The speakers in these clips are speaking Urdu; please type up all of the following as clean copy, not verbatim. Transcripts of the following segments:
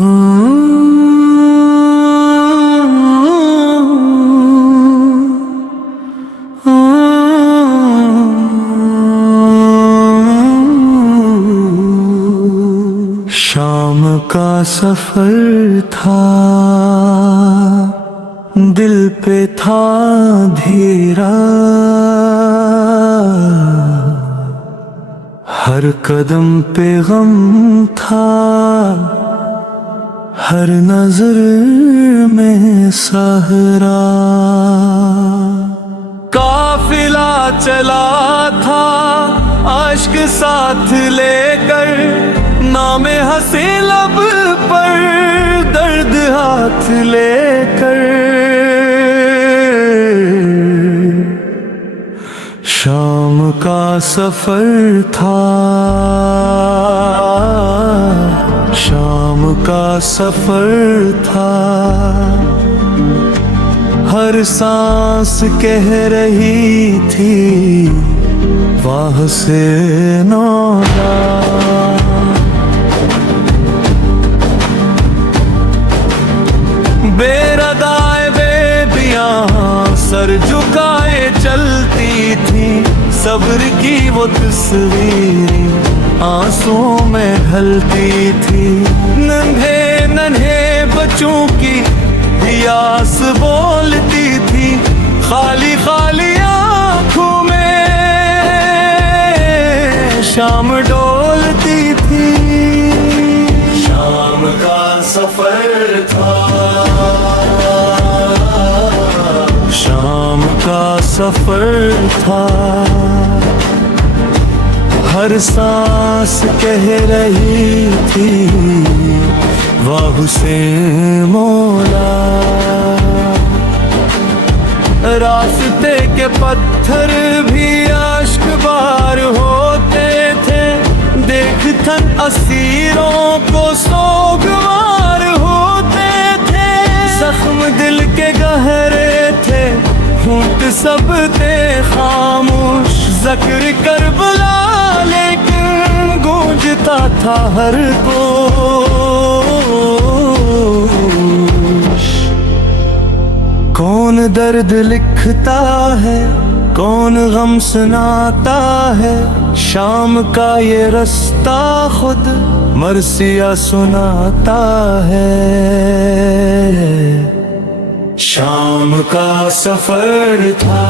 شام کا سفر تھا، دل پہ تھا دھیرا، ہر قدم پہ غم تھا، ہر نظر میں صحرا۔ قافلہ چلا تھا اشک ساتھ لے کر، نام ہنسی لب پر درد ہاتھ لے کر۔ شام کا سفر تھا، شام کا سفر تھا، ہر سانس کہہ رہی تھی واہ سے نولا۔ بے ردائے بے بیاں سر جھکائے چلتی تھی، صبر کی وہ تصویر آنسوں میں ڈھلتی تھی۔ ننھے ننھے بچوں کی پیاس بولتی تھی، خالی خالی آنکھوں میں شام ڈولتی تھی۔ شام کا سفر تھا، شام کا سفر تھا، ہر سانس کہہ رہی تھی واہ سے مولا۔ راستے کے پتھر بھی اشک بار ہوتے تھے، دیکھ تھن اسیروں کو سوگوار ہوتے تھے۔ زخم دل کے گہرے تھے، ہونٹ سب تھے خاموش، ذکر کربلا لیکن گونجتا تھا ہر گوش۔ کون درد لکھتا ہے، کون غم سناتا ہے، شام کا یہ رستہ خود مرثیہ سناتا ہے۔ شام کا سفر تھا،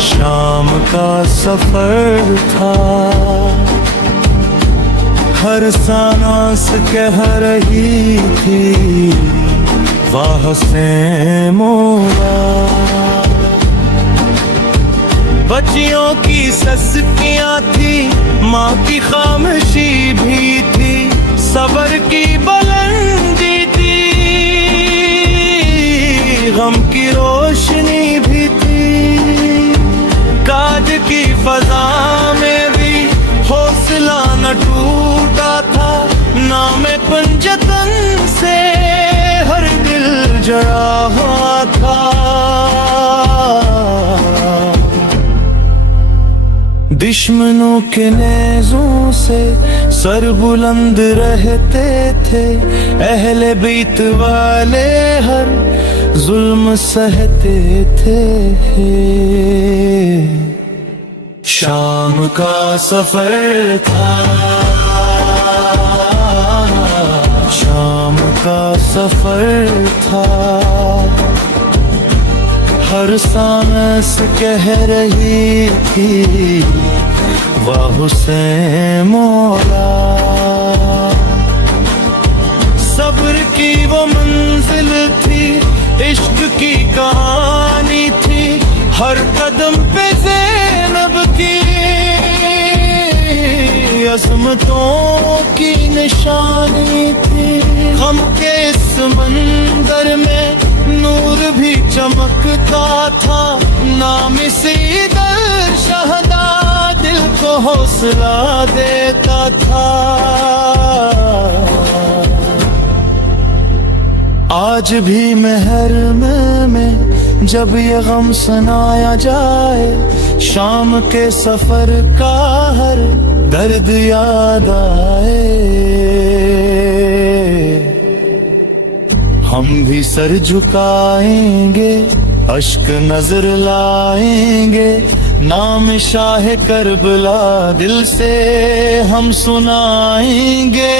شام کا سفر تھا، ہر سانس کہہ رہی تھی واہ سے مولا۔ بچیوں کی سسکیاں تھی، ماں کی خاموشی بھی تھی، صبر کی بلندی تھی، غم کی روشنی بھی تھی۔ کاج کی فضا میں بھی حوصلہ نہ ٹوٹا تھا، نام پنجتن سے ہر دل جڑا ہوا تھا۔ دشمنوں کے نیزوں سے سر بلند رہتے تھے، اہل بیت والے ہر ظلم سہتے تھے۔ شام کا سفر تھا، شام کا سفر تھا، ہر سانس کہہ رہی تھی واہ سے مولا۔ صبر کی وہ منزل تھی، عشق کی کہانی تھی، ہر قدم پہ زینب کی عظمتوں کی نشانی تھی۔ غم کے سمندر میں نور بھی چمکتا تھا، نام سیدر شہدا دل کو حوصلہ دیتا تھا۔ آج بھی محرم میں جب یہ غم سنایا جائے، شام کے سفر کا ہر درد یاد آئے۔ بھی سر جھکائیں گے اشک نظر لائیں گے نام شاہ کربلا دل سے ہم سنائیں گے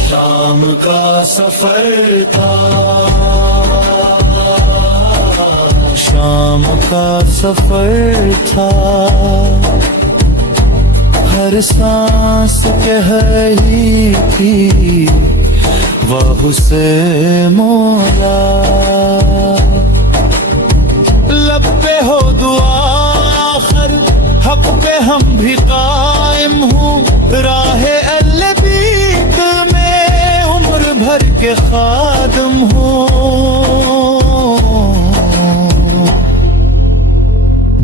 شام کا سفر تھا شام کا سفر تھا ہر سانس کہہ رہی تھی واہ سے مولا لب پہ ہو دعا آخر حق پہ ہم بھی قائم ہوں راہ اہل بیت میں عمر بھر کے خادم ہوں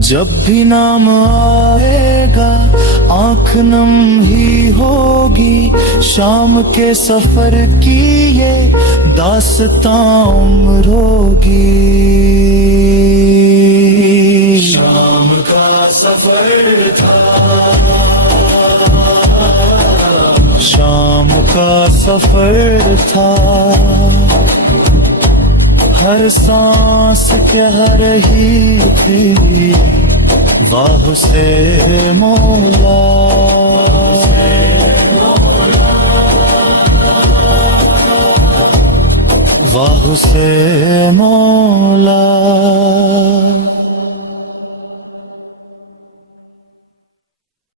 جب بھی نام آئے گا آنکھ نم ہی ہوگی شام کے سفر کی یہ داستاں عمر ہوگی شام کا سفر تھا شام کا سفر تھا ہر سانس کہہ رہی تھی واہ سے مولا واہ سے مولا